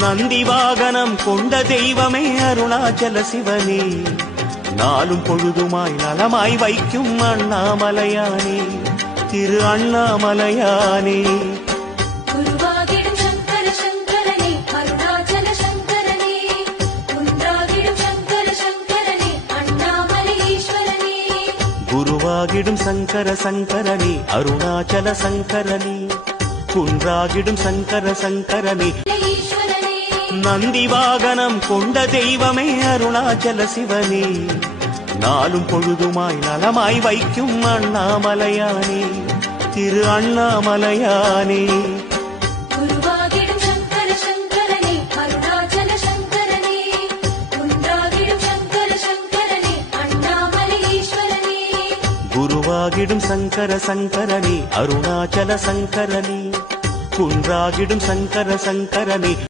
நந்தி வாகனம் கொண்ட தெய்வமே அருணாச்சல சிவனே, நாளும் பொழுதுமாய் நலமாய் வைக்கும் அண்ணாமலையானே, திரு அண்ணாமலையானே. குருவாகிடும் சங்கர சங்கரனே அருணாச்சல சங்கரனே, குன்றாகிடும் சங்கர சங்கரனே. நந்தி வாகனம் கொண்ட தெய்வமே அருணாச்சல சிவனே, நாளும் பொழுதுமாய் நலமாய் வைக்கும் அண்ணாமலையானே, திரு அண்ணாமலையானே. குருவாகிடும் சங்கர சங்கரனே அருணாச்சல சங்கரனே, குன்றாகிடும் சங்கர சங்கரனே.